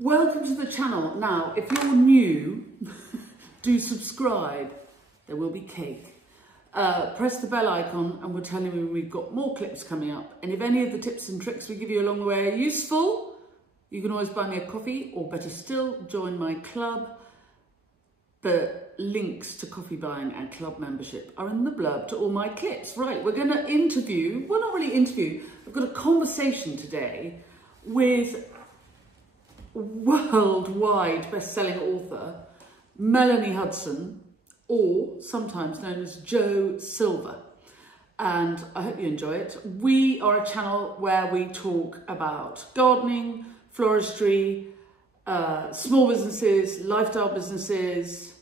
Welcome to the channel. Now, if you're new, do subscribe. There will be cake. Press the bell icon and we'll tell you when we've got more clips coming up. And if any of the tips and tricks we give you along the way are useful, you can always buy me a coffee, or better still, join my club. The links to coffee buying and club membership are in the blurb to all my clips. Right, we're going to interview, well, not really interview, I've got a conversation today with worldwide best-selling author Melanie Hudson, or sometimes known as Jo Silver. And I hope you enjoy it. We are a channel where we talk about gardening, floristry, small businesses, lifestyle businesses,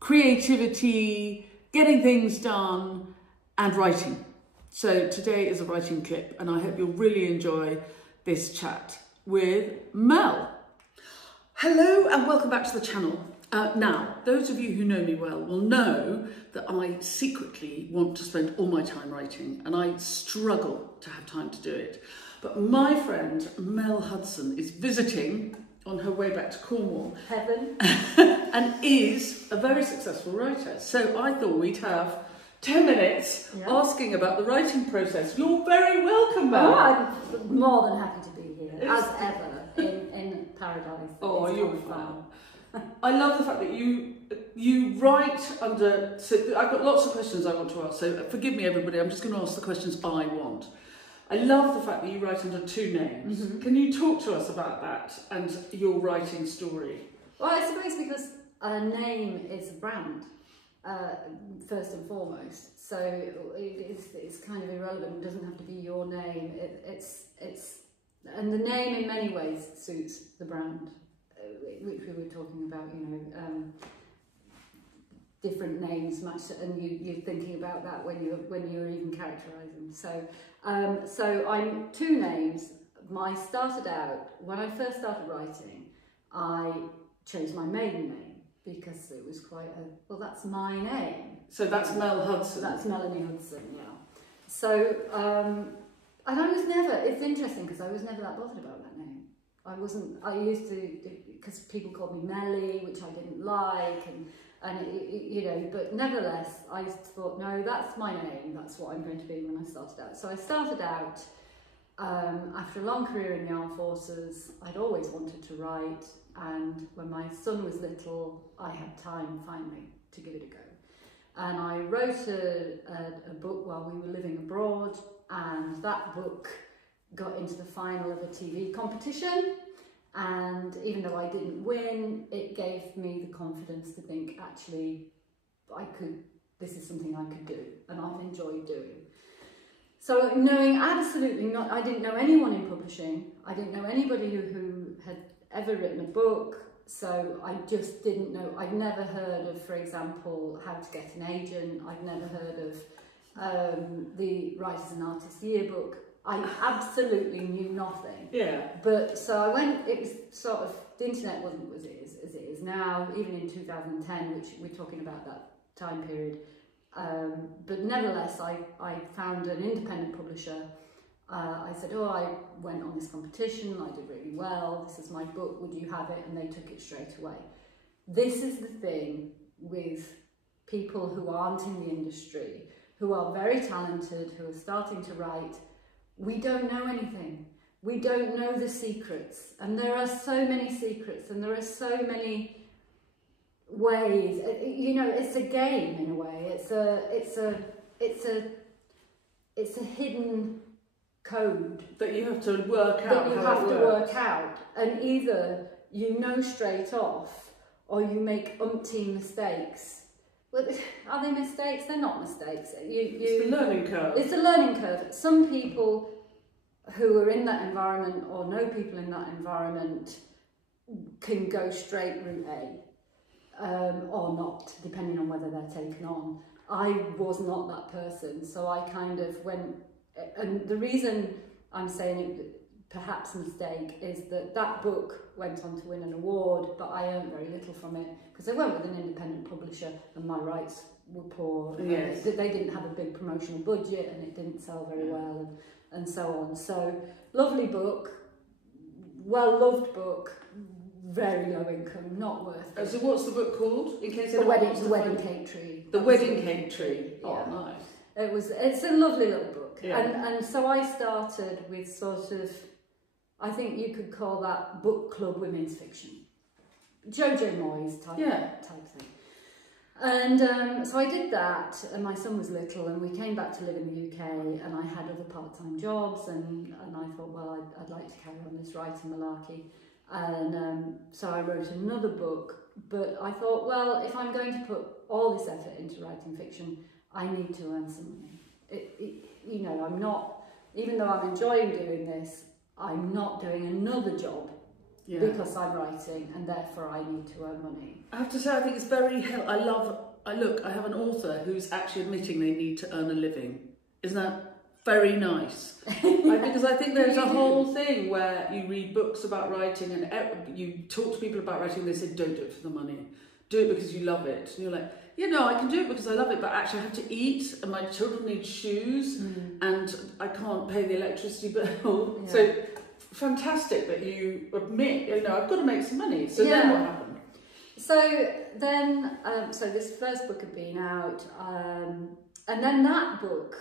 creativity, getting things done, and writing. So today is a writing clip, and I hope you'll really enjoy this chat with Mel. Hello and welcome back to the channel. Now, those of you who know me well will know that I secretly want to spend all my time writing, and I struggle to have time to do it. But my friend Mel Hudson is visiting on her way back to Cornwall. Heaven. And is a very successful writer. So I thought we'd have 10 minutes asking about the writing process. You're very welcome, Mel. Oh, I'm more than happy to be here, as ever, in paradise. Oh, you're fun. I love the fact that you write under, so I've got lots of questions I want to ask, so forgive me everybody, I'm just going to ask the questions I want. I love the fact that you write under two names. Mm-hmm. Can you talk to us about that and your writing story? Well, I suppose because a name is a brand, first and foremost, so it's kind of irrelevant. It doesn't have to be your name. And the name in many ways suits the brand, which we were talking about, you know, different names match, and you're thinking about that when you're even characterising. So I'm two names. Started out when I first started writing, I chose my maiden name because it was quite well, that's my name. So that's Mel Hudson. That's Melanie Hudson, yeah. So and I was never. It's interesting because I was never that bothered about that name. I used to, because people called me Melly, which I didn't like, you know, but nevertheless, I thought, no, that's my name, that's what I'm going to be when I started out. So I started out, after a long career in the armed forces, I'd always wanted to write, and when my son was little, I had time finally to give it a go. And I wrote a book while we were living abroad, and that book got into the final of a TV competition. And even though I didn't win, it gave me the confidence to think, actually, this is something I could do, and I've enjoyed doing. So knowing absolutely not, I didn't know anyone in publishing, I didn't know anybody who had ever written a book, so I just didn't know. I'd never heard of, for example, how to get an agent. I'd never heard of the Writers and Artists Yearbook. I absolutely knew nothing. Yeah. But so I went, it was sort of, the internet wasn't as it is now, even in 2010, which we're talking about that time period. But nevertheless, I found an independent publisher. I said, oh, I went on this competition, I did really well, this is my book, would you have it? And they took it straight away. This is the thing with people who aren't in the industry, who are very talented, who are starting to write. We don't know anything. We don't know the secrets, and there are so many secrets, and there are so many ways. You know, it's a game in a way. It's a hidden code that you have to work out. That you have to work out, and either you know straight off, or you make umpteen mistakes. Well, are they mistakes? They're not mistakes. It's the learning curve. It's a learning curve. Some people who are in that environment or know people in that environment can go straight route A, or not, depending on whether they're taken on. I was not that person, so I kind of went, and the reason I'm saying it perhaps a mistake is that book went on to win an award, but I earned very little from it because I went with an independent publisher and my rights were poor. Yes. They didn't have a big promotional budget and it didn't sell very well, and so on. So lovely book, well-loved book, very low income, not worth it. So what's the book called? In case The Wedding Cake Tree. The Wedding Cake Tree. Yeah. Oh, nice. It's a lovely little book. Yeah. And so I started with sort of, I think you could call that book club women's fiction. Jojo Moyes type thing. And so I did that, and my son was little, and we came back to live in the UK, and I had other part-time jobs, and I thought, well, I'd like to carry on this writing malarkey. And so I wrote another book, but I thought, well, if I'm going to put all this effort into writing fiction, I need to earn some money. You know, I'm not, even though I'm enjoying doing this, I'm not doing another job because I'm writing, and therefore I need to earn money. I have to say, I think it's very I have an author who's actually admitting they need to earn a living. Isn't that very nice? Because I think there's a whole thing where you read books about writing and you talk to people about writing, and they say, don't do it for the money. Do it because you love it. And you're like, you know, I can do it because I love it, but actually I have to eat, and my children need shoes, and I can't pay the electricity bill. Yeah. So fantastic that you admit, you know, I've got to make some money. So then what happened? So then, so this first book had been out, and then that book,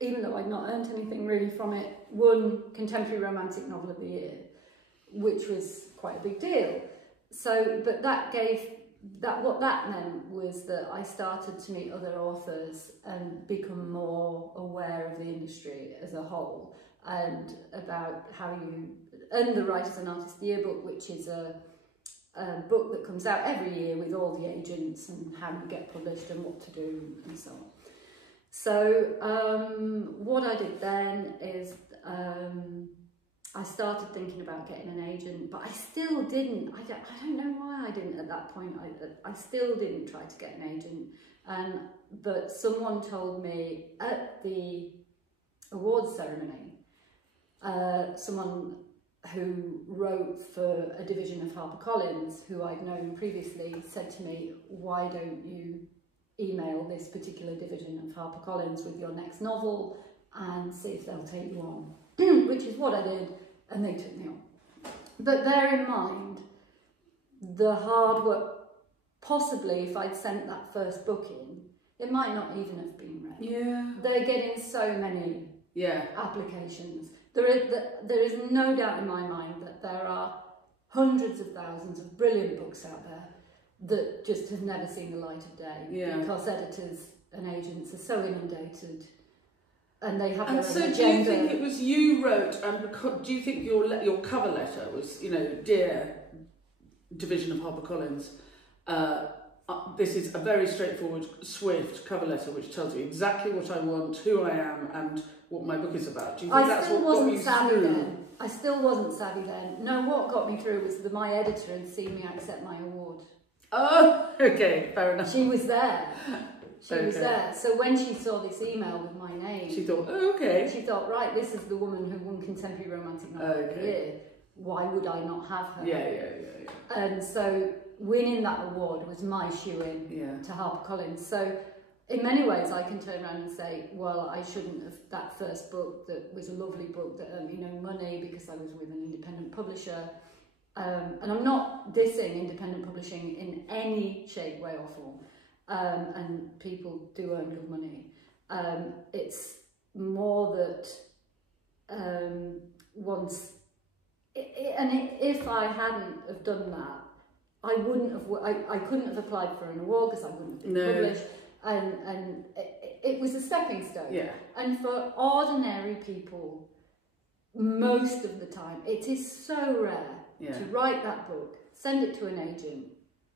even though I'd not earned anything really from it, won Contemporary Romantic Novel of the Year, which was quite a big deal. So, but what that meant was that I started to meet other authors and become more aware of the industry as a whole, and about how you, and the Writers and Artists Yearbook, which is a book that comes out every year with all the agents and how you get published and what to do and so on. So what I did then is I started thinking about getting an agent, but I still didn't. I don't know why I didn't at that point. I still didn't try to get an agent. But someone told me at the awards ceremony, someone who wrote for a division of HarperCollins, who I'd known previously, said to me, why don't you email this particular division of HarperCollins with your next novel and see if they'll take you on, which is what I did, and they took me on. But bear in mind, the hard work, possibly if I'd sent that first book in, it might not even have been read. Yeah. They're getting so many applications. There is no doubt in my mind that there are hundreds of thousands of brilliant books out there that just have never seen the light of day because editors and agents are so inundated, and they have their own agenda. Do you think it was you wrote, and do you think your cover letter was, you know, dear division of HarperCollins, this is a very straightforward, swift cover letter which tells you exactly what I want, who I am, and what my book is about? Do you think that's what got you through? I still wasn't savvy then. No, what got me through was that my editor had seen me accept my award. Oh, okay, fair enough. She was there. She was there. So when she saw this email with my name, she thought, oh, okay. She thought, right, this is the woman who won Contemporary Romantic Novel of the Year. Why would I not have her? Yeah. And so winning that award was my shoe-in to HarperCollins. So in many ways, I can turn around and say, well, I shouldn't have, that first book that was a lovely book that earned me no money because I was with an independent publisher. And I'm not dissing independent publishing in any shape, way or form. And people do earn good money. It's more that once, if I hadn't have done that, I wouldn't have. I couldn't have applied for an award because I wouldn't have been published. And it was a stepping stone. Yeah. And for ordinary people, most of the time, it is so rare to write that book, send it to an agent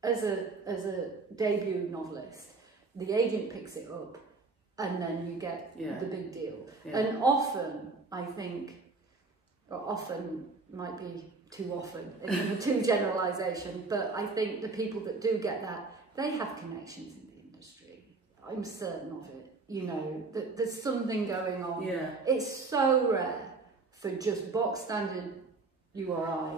as a debut novelist. The agent picks it up, and then you get the big deal. Yeah. And often, I think, or often might be too often, it's too generalisation, but I think the people that do get that, they have connections in the industry. I'm certain of it. You know, that there's something going on. Yeah. It's so rare for just box standard you or I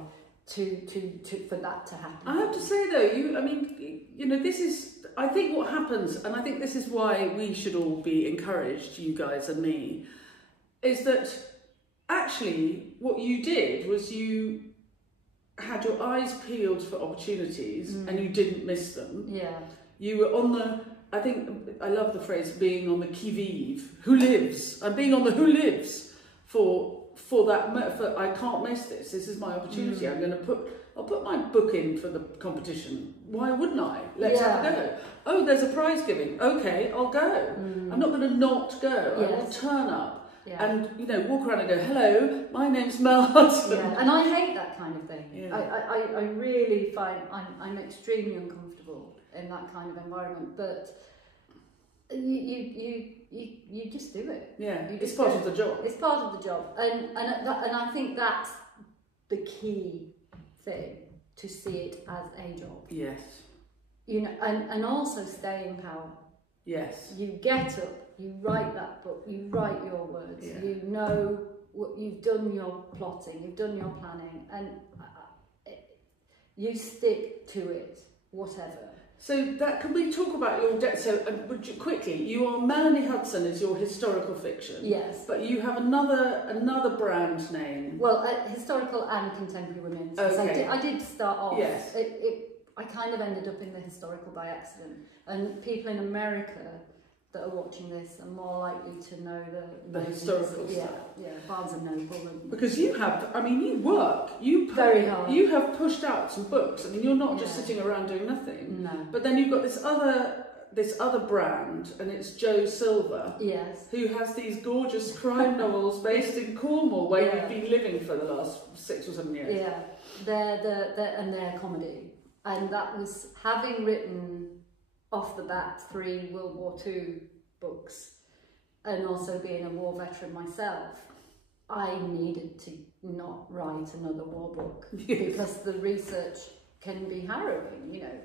for that to happen. I have to say though, you know, this is, I think what happens, and I think this is why we should all be encouraged, you guys and me, is that actually what you did was you had your eyes peeled for opportunities and you didn't miss them. Yeah. You were on the, I think, I love the phrase being on the qui-vive. Who lives? I'm being on the who lives for that, for I can't miss this. This is my opportunity. I'll put my book in for the competition. Why wouldn't I? Let's have a go. Oh, there's a prize giving. Okay, I'll go. I'm not going to not go. I will turn up and, you know, walk around and go, hello, my name's Mel Hudson. Yeah. And I hate that kind of thing. Yeah. I really find I'm extremely uncomfortable in that kind of environment, but you just do it. Yeah, it's part of the job. It's part of the job, and I think that's the key thing, to see it as a job. Yes. You know, and also staying power. Yes. You get up, you write that book, you write your words, you know what you've done, your plotting, you've done your planning, and you stick to it, whatever. So that, can we talk about your quickly, you are Melanie Hudson is your historical fiction. Yes. But you have another brand name. Well, historical and contemporary women's. Okay. I did start off. Yes. I kind of ended up in the historical by accident, and people in America that are watching this are more likely to know the historical stuff. Yeah, Barnes and Noble. Because you have, I mean, you very hard. You have pushed out some books. I mean, you're not just sitting around doing nothing. No. But then you've got this other brand, and it's Jo Silver. Yes. Who has these gorgeous crime novels based in Cornwall, where you've been living for the last 6 or 7 years. Yeah, they're comedy, and that was having written off the bat 3 World War II books, and also being a war veteran myself, I needed to not write another war book because the research can be harrowing, you know.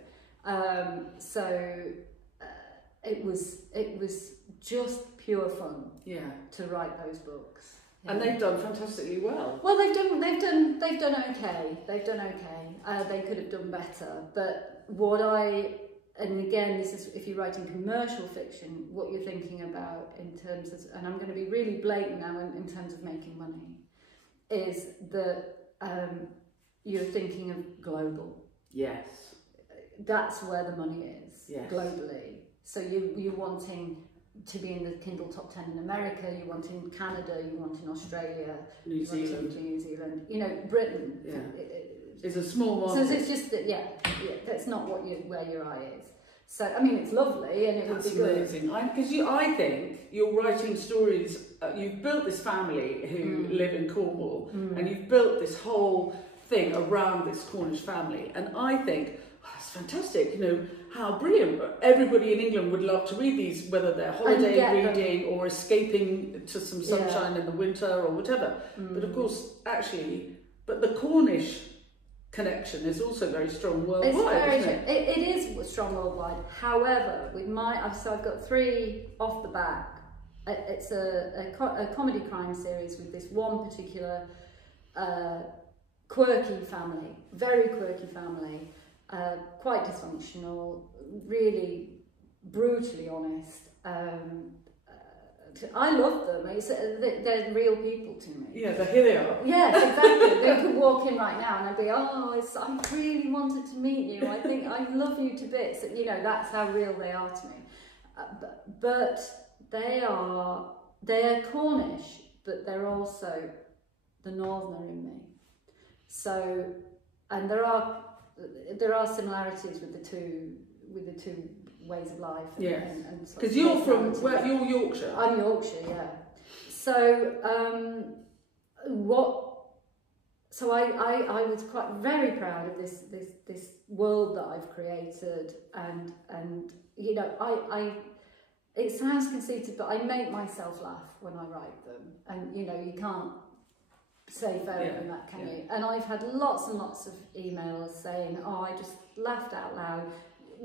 It was just pure fun. To write those books. And they've done fantastically well. Well, they've done okay. They've done okay. They could have done better, but and again, this is if you're writing commercial fiction, what you're thinking about in terms of, and I'm going to be really blatant now in terms of making money, is that you're thinking of global. Yes. That's where the money is, globally. So you're wanting to be in the Kindle top 10 in America, you want in Canada, you want in Australia, New Zealand, you know, Britain. It's a small market. So it's just that, that's not where your eye is. So, I mean, it's lovely and it would be good. That's amazing. Because I think you're writing stories, you've built this family who live in Cornwall, and you've built this whole thing around this Cornish family. And I think, that's fantastic, you know, how brilliant. Everybody in England would love to read these, whether they're holiday reading or escaping to some sunshine in the winter or whatever. But of course, but the Cornish connection is also very strong worldwide, isn't it? It is strong worldwide. However, with I've got 3 off the back. It's a comedy crime series with this one particular quirky family, very quirky family, quite dysfunctional, really brutally honest. I love them. They're real people to me. Yeah, here they are. Yes, exactly. They could walk in right now and I'd be, I really wanted to meet you. I think I love you to bits. You know, that's how real they are to me. But they're Cornish, but they're also the Northerner in me. So, and there are similarities with the two ways of life. Because you're from you're Yorkshire. I'm Yorkshire, yeah. So I was quite very proud of this world that I've created, and you know, it sounds conceited, but I make myself laugh when I write them, and you know, you can't say fairer than that, can you? And I've had lots and lots of emails saying, I just laughed out loud.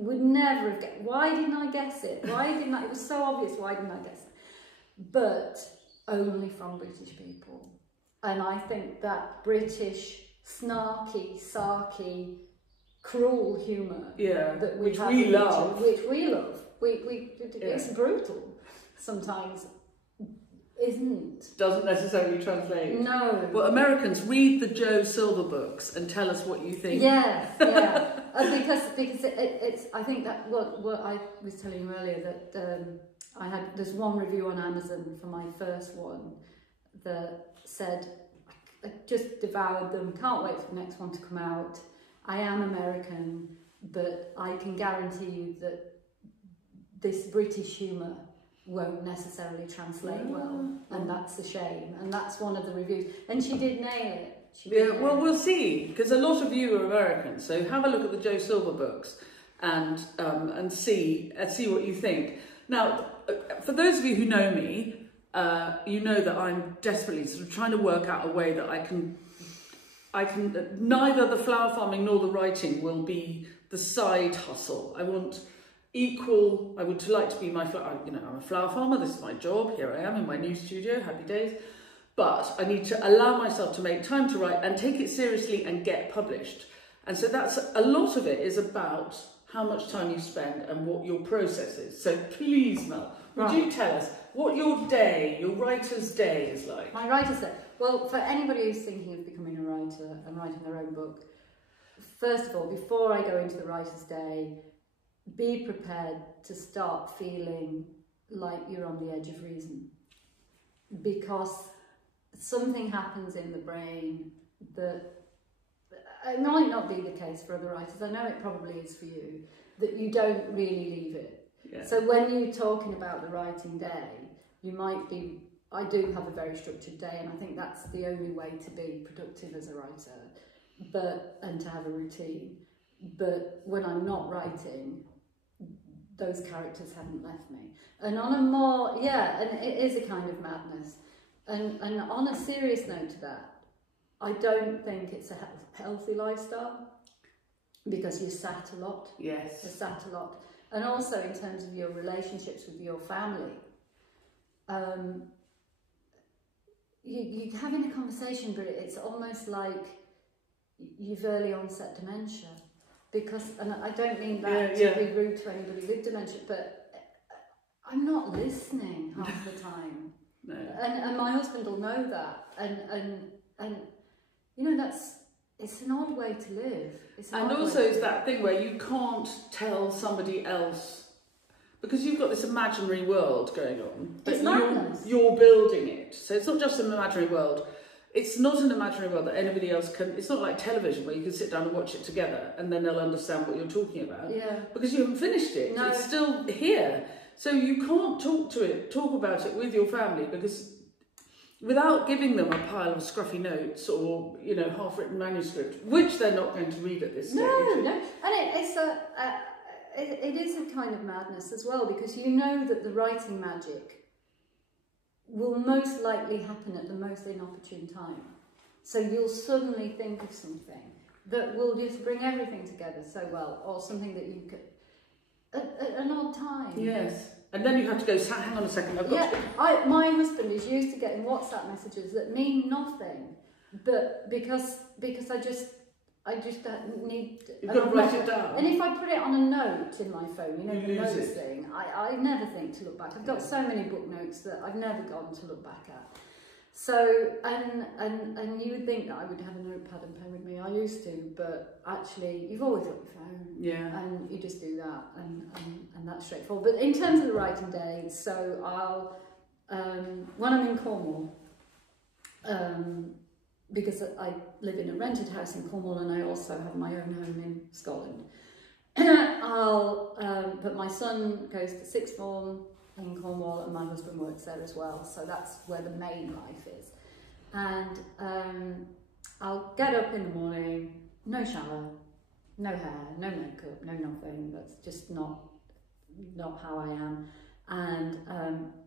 Would never have guessed. Why didn't I guess it? Why didn't I? It was so obvious. Why didn't I guess it? But only from British people. And I think that British snarky, sarky, cruel humour that which we love. It's brutal sometimes. doesn't necessarily translate. No. Well, Americans, read the Joe Silver books and tell us what you think. Yes, yeah. because it's. I think that what I was telling you earlier, that there's one review on Amazon for my first one that said, I just devoured them, can't wait for the next one to come out. I am American, but I can guarantee you that this British humour won't necessarily translate well, and that's a shame. And that's one of the reviews. And she did nail it. Well, we'll see, because a lot of you are American, so have a look at the Joe Silver books and see what you think. Now, for those of you who know me, you know that I'm desperately sort of trying to work out a way that I can neither the flower farming nor the writing will be the side hustle. I want equal. I would like to be I'm a flower farmer. This is my job. Here I am in my new studio. Happy days. But I need to allow myself to make time to write and take it seriously and get published. And so that's a lot of it is about how much time you spend and what your process is. So please, Mel, would you tell us what your writer's day is like? My writer's day. Well, for anybody who's thinking of becoming a writer and writing their own book, first of all, before I go into the writer's day, be prepared to start feeling like you're on the edge of reason, because something happens in the brain that it might not be the case for other writers. I know it probably is for you, that you don't really leave it. Yeah. So when you're talking about the writing day, you might be, I do have a very structured day, and I think that's the only way to be productive as a writer, and to have a routine. But when I'm not writing, those characters haven't left me. And on a more, and it is a kind of madness. And on a serious note to that, I don't think it's a healthy lifestyle, because you're sat a lot. Yes. You're sat a lot. And also in terms of your relationships with your family, you're having a conversation, but it's almost like you've early onset dementia. Because, and I don't mean that to be rude to anybody with dementia, but I'm not listening half the time. No. And my husband will know that. And you know, it's an odd way to live. It's that thing where you can't tell somebody else, because you've got this imaginary world going on. It's madness. You're building it. So it's not just an imaginary world. It's not an imaginary world that anybody else can. It's not like television where you can sit down and watch it together and then they'll understand what you're talking about. Yeah. Because you haven't finished it. No. It's still here. So you can't talk about it with your family, because without giving them a pile of scruffy notes or, you know, half-written manuscript, which they're not going to read at this stage. No. And it is a kind of madness as well, because you know that the writing magic will most likely happen at the most inopportune time. So you'll suddenly think of something that will just bring everything together so well, or something that you could, at an odd time. Yes. And then you have to go, hang on a second, my husband is used to getting WhatsApp messages that mean nothing, but because I just need... You've got to write it down. And if I put it on a note in my phone, you know, the notes thing, I never think to look back. I've got so many book notes that I've never gone to look back at. So, and you would think that I would have a notepad and pen with me. I used to, but actually, you've always got your phone. Yeah. And you just do that, and that's straightforward. But in terms of the writing day, so I'll, when I'm in Cornwall, because I live in a rented house in Cornwall and I also have my own home in Scotland, but my son goes to sixth form in Cornwall and my husband works there as well, so that's where the main life is. And I'll get up in the morning, no shower, no hair, no makeup, no nothing. That's just not how I am. And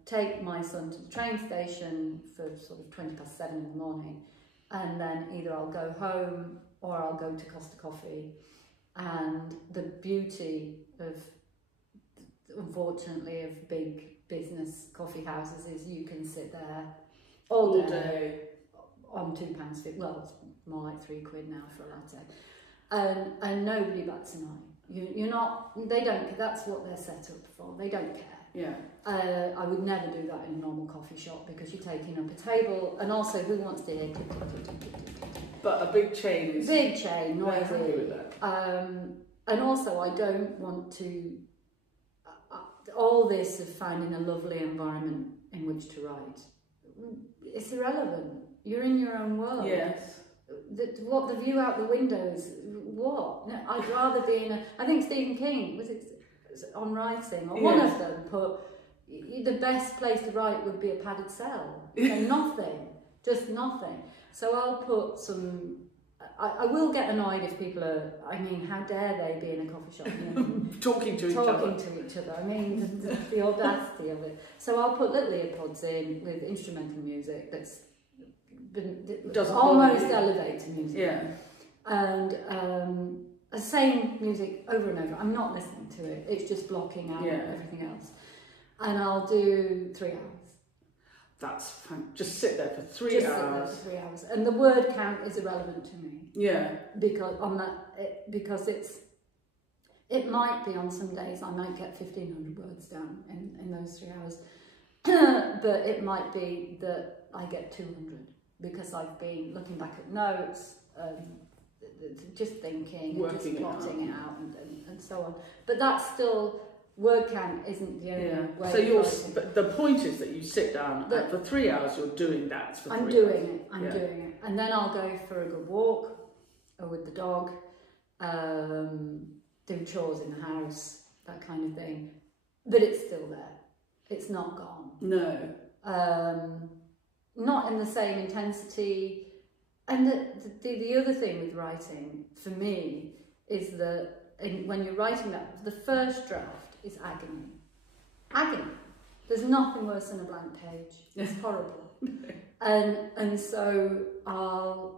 take my son to the train station for sort of 7:20 in the morning. And then either I'll go home or I'll go to Costa Coffee. And the beauty of, unfortunately, of big business coffee houses is you can sit there all day on £2.50. Well, it's more like £3 now for a latte. And nobody bats an eye. You're not. They don't. That's what they're set up for. They don't care. Yeah. I would never do that in a normal coffee shop because you're taking up a table, and also who wants to hear tick, tick, tick, tick, tick, tick, tick. But a big chain is... Big chain, Very happy noisy. with that. And also I don't want to... all this of finding a lovely environment in which to write, it's irrelevant. You're in your own world. Yes. What the view out the window is, what? No, I'd rather be in a... I think Stephen King, was it on writing, or one of them put, the best place to write would be a padded cell. And nothing, just nothing. So I'll put some... I will get annoyed if people are... I mean, how dare they be in a coffee shop? You know, Talking to each other. I mean, the audacity of it. So I'll put little earpods in with instrumental music that's almost elevator music. Yeah. And the same music over and over. I'm not listening to it. It's just blocking out everything else. And I'll do 3 hours. That's fine. Just sit there for 3 hours. Just sit there for 3 hours. And the word count is irrelevant to me. Yeah. Because it might be on some days I might get 1,500 words down in those 3 hours. But it might be that I get 200 because I've been looking back at notes, just thinking, and just plotting it out and so on. But that's still... Word count isn't the only way. So but the point is that you sit down and for 3 hours you're doing that for 3 hours. I'm doing it. And then I'll go for a good walk or with the dog, do chores in the house, that kind of thing. But it's still there. It's not gone. No. Not in the same intensity. And the other thing with writing, for me, is that when you're writing that, the first draft is agony. Agony. There's nothing worse than a blank page. It's horrible. and so I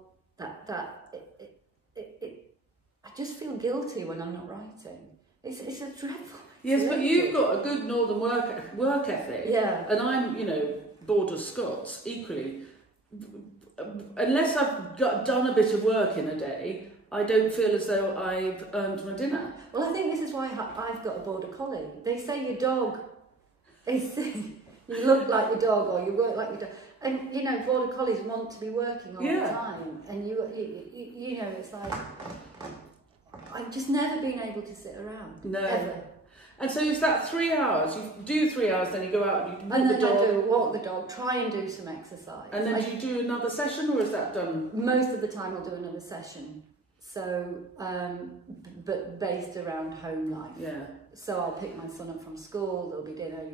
just feel guilty when I'm not writing. It's a dreadful. Yes, but you've got a good northern work ethic. Yeah. And I'm, Border Scots equally. Unless I've done a bit of work in a day, I don't feel as though I've earned my dinner. Well, I think this is why I've got a border collie. They say your dog is... you look like your dog or you work like your dog. And, border collies want to be working all the time. And, it's like... I've just never been able to sit around. No. Ever. And so is that 3 hours? You do 3 hours, then you go out and you walk the dog? And then I walk the dog, try and do some exercise. And then do you do another session, or is that done? Most of the time I'll do another session. So, but based around home life. Yeah. So I'll pick my son up from school, there'll be dinner,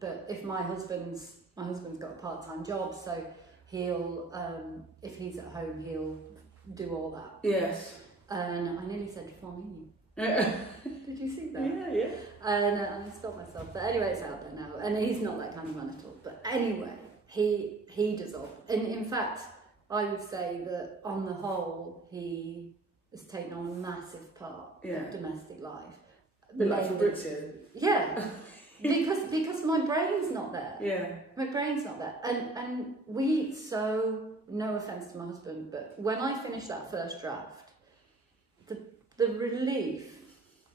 but if my husband's got a part-time job, so he'll, if he's at home, he'll do all that. Yes. And I nearly said for me. Did you see that? Yeah. And I stopped myself. But anyway, it's out there now. And he's not that kind of man at all. But anyway, he does all. And in fact, I would say that on the whole, he has taken on a massive part of domestic life. A bit like Fabrizio. Yeah. because my brain's not there. Yeah. My brain's not there. And no offence to my husband, but when I finished that first draft, the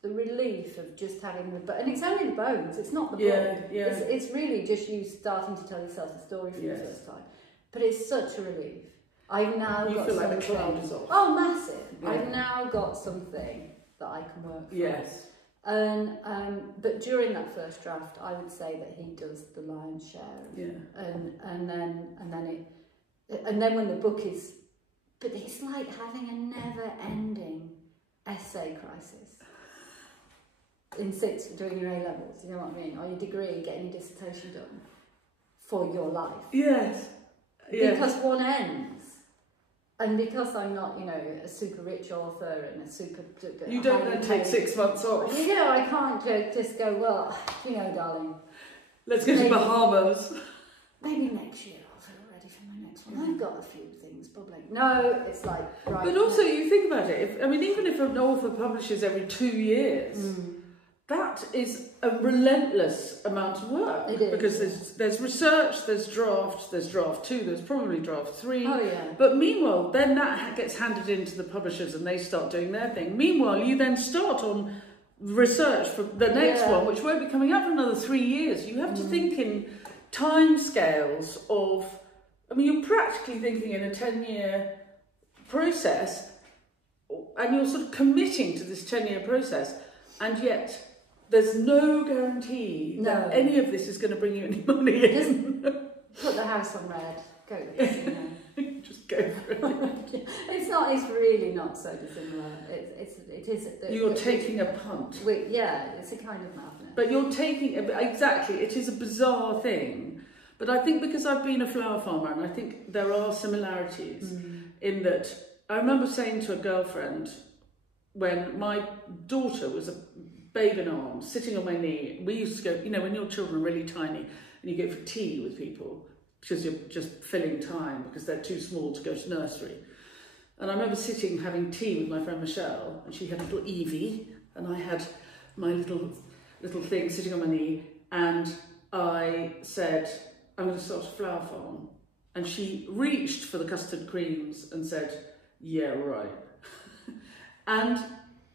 relief of just having and it's only the bones, it's not the blood. Yeah. It's really just you starting to tell yourself the story for the first time. But it's such a relief. I've now got feel like the cloud is off. Oh, massive. Yeah. I've now got something that I can work from. Yes. And but during that first draft, I would say that he does the lion's share. And then when the book is, but it's like having a never-ending essay crisis during your A-levels, you know what I mean, or your degree, getting your dissertation done for your life. Yes. Because one ends, and because I'm not, a super rich author and a super... You don't then take 6 months off. I can't just go, well, darling. Let's go to Bahamas. Maybe next year I'll feel ready for my next one. I've got a few things probably. No, it's like... Right. But also you think about it, even if an author publishes every 2 years, that is a relentless amount of work. It is. Because there's research, there's draft 2, there's probably draft 3. Oh, yeah. But meanwhile, then that gets handed into the publishers and they start doing their thing. Meanwhile, you then start on research for the next one, which won't be coming up for another 3 years. You have to think in time scales of, I mean, you're practically thinking in a 10-year process, and you're sort of committing to this 10-year process, and yet there's no guarantee that any of this is going to bring you any money in. Put the house on red, go with it, you know. Just go for it. It's really not so dissimilar. It is. You're taking a punt. It's a kind of madness. But you're taking, exactly, it is a bizarre thing. But I think because I've been a flower farmer, and I think there are similarities in that, I remember saying to a girlfriend when my daughter was a babe in arms, sitting on my knee, we used to go, you know, when your children are really tiny and you go for tea with people because you're just filling time because they're too small to go to nursery. And I remember sitting having tea with my friend Michelle, and she had a little Evie and I had my little thing sitting on my knee, and I said, I'm going to start a flower farm. And she reached for the custard creams and said, yeah, right. And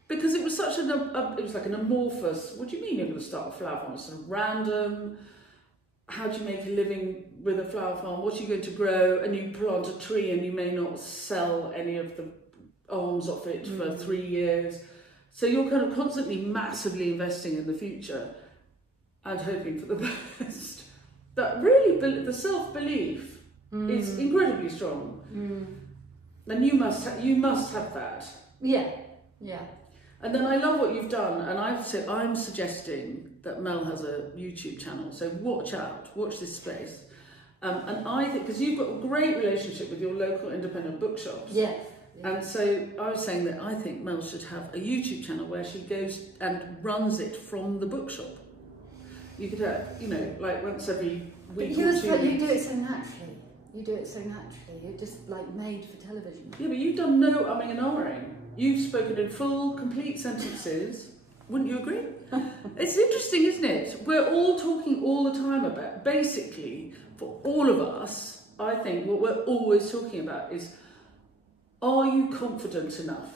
because it was such it was like an amorphous, what do you mean you're going to start a flower farm? It's sort of random. How do you make a living with a flower farm? What are you going to grow? And you plant a tree and you may not sell any of the arms off it for 3 years. So you're kind of constantly massively investing in the future and hoping for the best. That really, the self-belief is incredibly strong. And you must have that. Yeah. And then I love what you've done, and I'm suggesting that Mel has a YouTube channel, so watch this space. And I think, because you've got a great relationship with your local independent bookshops. Yes. And so I was saying that I think Mel should have a YouTube channel where she goes and runs it from the bookshop. You could have, you know, like once every week or 2 weeks. You do it so naturally. You're just like made for television. Yeah, but you've done no umming and ahhing. You've spoken in full, complete sentences. Wouldn't you agree? It's interesting, isn't it? We're all talking all the time about, basically, for all of us, I think what we're always talking about is, are you confident enough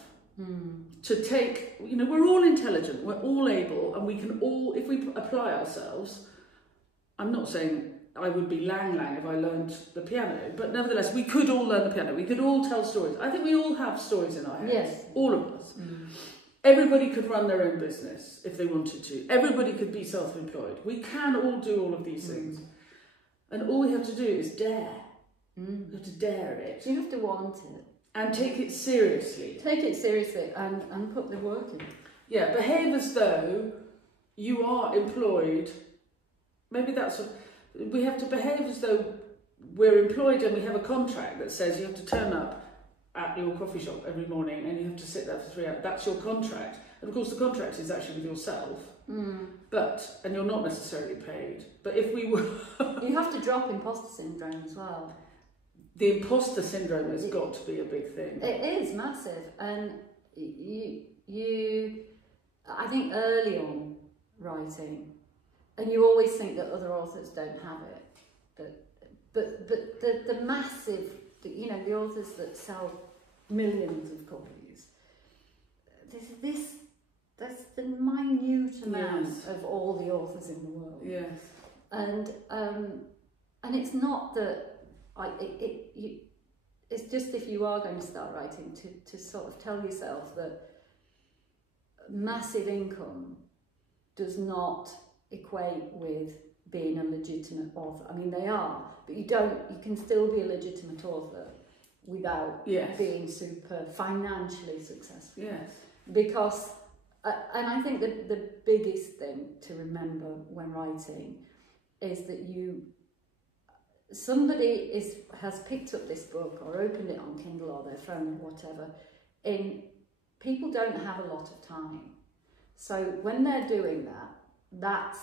to take, you know, we're all intelligent, we're all able, and we can all, if we apply ourselves, I'm not saying I would be Lang Lang if I learned the piano, but nevertheless, we could all learn the piano, we could all tell stories. I think we all have stories in our heads, yes. All of us. Everybody could run their own business if they wanted to. Everybody could be self-employed. We can all do all of these things. And all we have to do is dare. We have to dare it. You have to want it. And take it seriously. Take it seriously and put the work in. Yeah, behave as though you are employed. Maybe that's what, we have to behave as though we're employed and we have a contract that says you have to turn up at your coffee shop every morning and you have to sit there for 3 hours. That's your contract. And of course the contract is actually with yourself. And you're not necessarily paid. But if we were... You have to drop imposter syndrome as well. The imposter syndrome has got to be a big thing. It is massive. And I think early on writing, and you always think that other authors don't have it, but the massive, you know, the authors that sell millions of copies, that's the minute amount of all the authors in the world. Yes. And it's not that it's just, if you are going to start writing, to sort of tell yourself that massive income does not equate with being a legitimate author. I mean, they are, but you can still be a legitimate author without being super financially successful. Yes. Because, and I think that the biggest thing to remember when writing is that somebody has picked up this book or opened it on Kindle or their phone or whatever. People don't have a lot of time. So when they're doing that, that's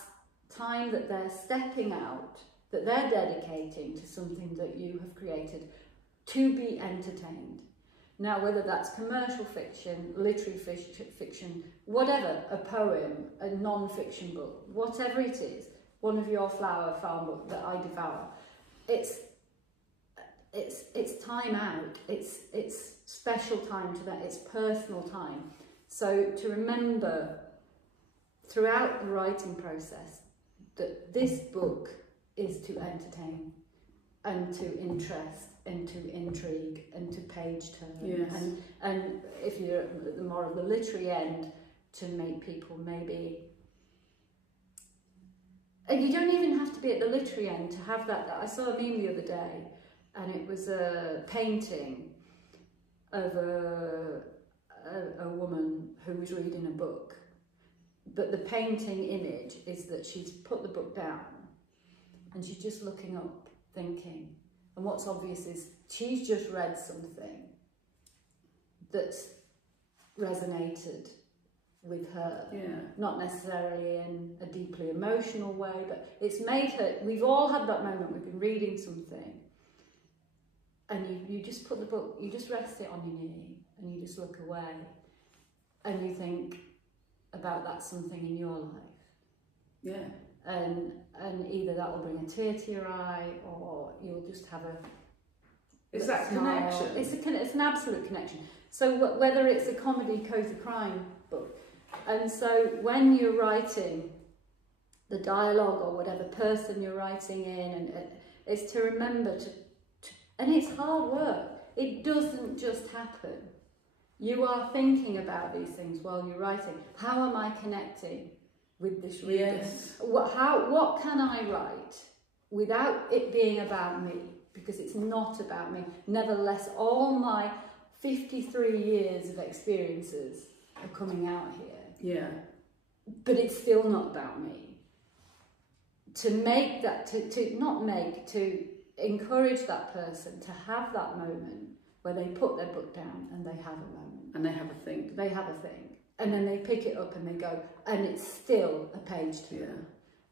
time that they're stepping out, that they're dedicating to something that you have created to be entertained, Now, whether that's commercial fiction, literary fiction, whatever, a poem, a non-fiction book, whatever it is, one of your flower farm book that I devour, it's time out, it's special time to that, it's personal time. So to remember throughout the writing process that this book is to entertain and to interest and to intrigue and to page turn. Yes. And if you're at the more of the literary end, to make people maybe, and you don't even have to be at the literary end to have that. I saw a meme the other day, and it was a painting of a woman who was reading a book, but the painting image is that she's put the book down and she's just looking up, thinking, and what's obvious is she's just read something that's resonated with her, not necessarily in a deeply emotional way, but it's made her, we've all had that moment, we've been reading something, and you just put the book, you just rest it on your knee, and you just look away, and you think about that something in your life. And either that will bring a tear to your eye, or you'll just have a... It's that connection. It's an absolute connection. So whether it's a comedy, cozy crime book, and so when you're writing the dialogue or whatever person you're writing in, and it's to remember to, and it's hard work. It doesn't just happen. You are thinking about these things while you're writing. How am I connecting with this reader? Yes. What can I write without it being about me? Because it's not about me. Nevertheless, all my 53 years of experiences are coming out here. Yeah. But it's still not about me. To make that, to encourage that person to have that moment where they put their book down and they have a moment. And they have a think. They have a think. And then they pick it up and they go, and it's still a page turner. Yeah.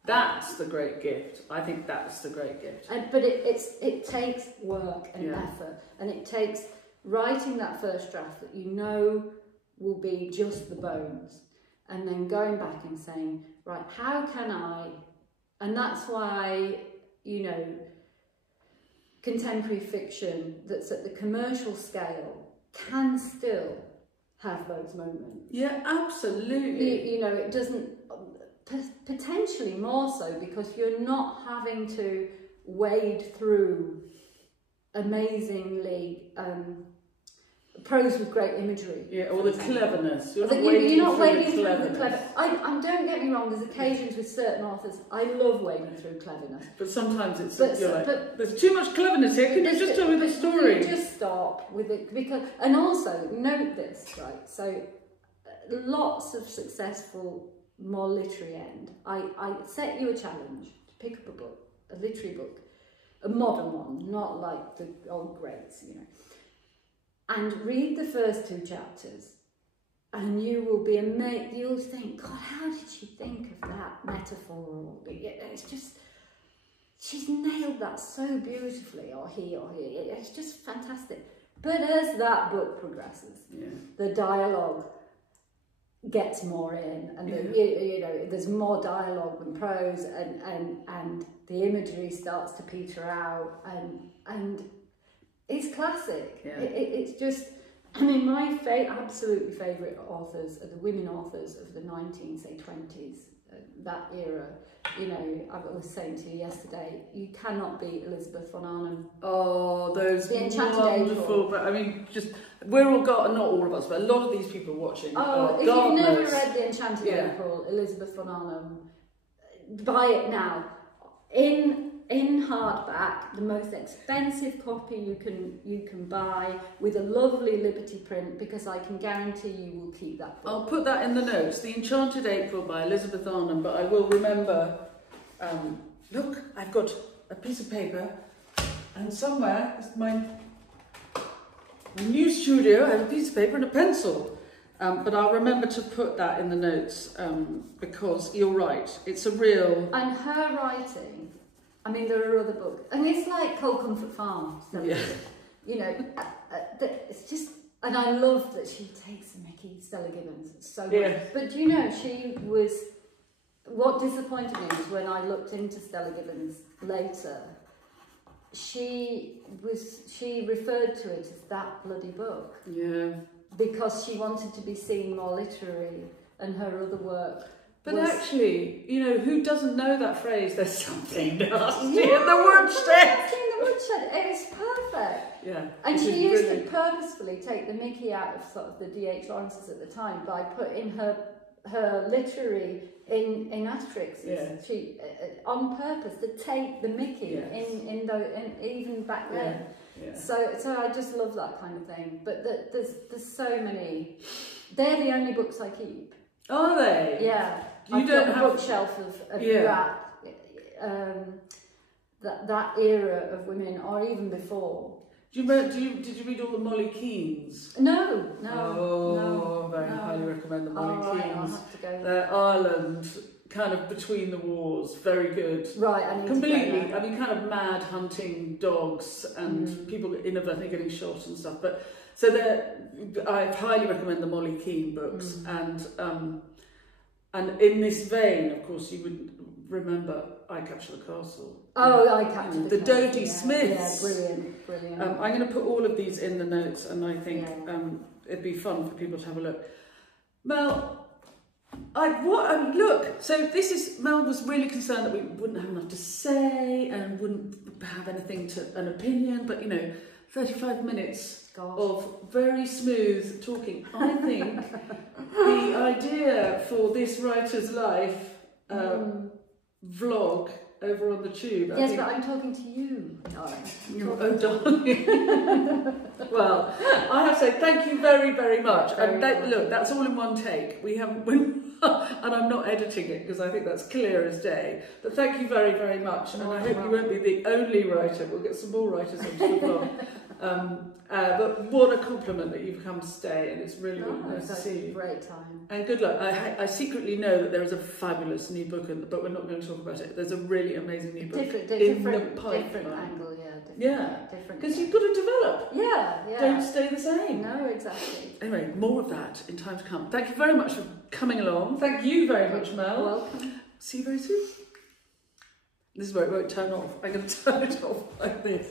That's the great gift. I think that's the great gift. But it takes work and effort, and it takes writing that first draft that you know will be just the bones, and then going back and saying, right, how can I, and that's why, you know, contemporary fiction that's at the commercial scale can still have those moments. Yeah, absolutely. You know, it doesn't, potentially more so because you're not having to wade through amazingly prose with great imagery. Yeah, or the cleverness. You're not wading through the clever. Don't get me wrong, there's occasions with certain authors, I love wading through cleverness. But sometimes it's, there's too much cleverness here, can you just tell me the story? You just stop with it, because, and also, note this, right, so lots of successful, more literary end, I set you a challenge to pick up a book, a literary book, a modern one, not like the old greats, you know, and read the first 2 chapters, and you will be amazed. You'll think, God, how did she think of that metaphor? It's just, she's nailed that so beautifully, or he. It's just fantastic. But as that book progresses, the dialogue gets more in, and you know, there's more dialogue than prose, and the imagery starts to peter out, and it's classic. It's just, I mean, my absolutely favourite authors are the women authors of the 1920s, that era. You know, I was saying to you yesterday, you cannot beat Elizabeth von Arnim. Oh, those The Enchanted wonderful, April. but I mean, just, we're all not all of us, but a lot of these people watching. Oh, if you've never read The Enchanted April, Elizabeth von Arnim, buy it now. In hardback, the most expensive copy you can buy, with a lovely Liberty print, because I can guarantee you will keep that book. I'll put that in the notes, The Enchanted April by Elizabeth Arnim, but I will remember, look, I've got a piece of paper, and somewhere is my new studio, I have a piece of paper and a pencil. But I'll remember to put that in the notes, because you're right, it's a real... And her writing, I mean, there are other books. I mean, it's like Cold Comfort Farm. So, you know, it's just, And I love that she takes the mickey, Stella Gibbons. It's so Yeah. good. But do you know, she was... What disappointed me was when I looked into Stella Gibbons later, she referred to it as that bloody book. Yeah. Because she wanted to be seen more literary, and her other work. But actually, you know, who doesn't know that phrase? There's something nasty in the woodshed. In the woodshed. It's perfect. Yeah. And she used to purposefully take the mickey out of sort of the D.H. Lawrences at the time by putting her literary in asterisks. Yeah. She on purpose to take the mickey in even back then. Yeah. Yeah. So I just love that kind of thing. But there's so many. They're the only books I keep. Are they? Yeah. You don't have a bookshelf of that era of women, or even before. Did you read all the Molly Keanes? No. Oh, very highly recommend the Molly Keanes. Right, I'll have to go. They're Ireland, kind of between the wars, very good. Right, I need completely. to go. I mean, kind of mad hunting dogs and people inadvertently getting shot and stuff. But so I highly recommend the Molly Keane books, and in this vein, of course, you would remember I Capture the Castle. Oh, I Capture the Castle. Dodie Smiths. Yeah, brilliant. I'm going to put all of these in the notes, and I think it'd be fun for people to have a look. Mel, look. So Mel was really concerned that we wouldn't have enough to say and wouldn't have an opinion, but 35 minutes of very smooth talking. I think the idea for this writer's life vlog over on the tube. Yes, but I'm talking to you, darling. Darling. Well, I have to say thank you very, very much. Look, that's all in one take. We haven't, and I'm not editing it because I think that's clear as day. But thank you very, very much. And I hope you won't be the only writer. We'll get some more writers onto the blog. But what a compliment that you've come to stay, and it's really, really nice to see you. Great time. And good luck. I secretly know that there is a fabulous new book, but we're not going to talk about it. There's a really amazing new book different angle, different. Because you've got to develop. Yeah. Don't stay the same. No, exactly. Anyway, more of that in time to come. Thank you very much for coming along. Thank you very much, Mel. Welcome. See you very soon. This is where it won't turn off. I'm going to turn it off like this.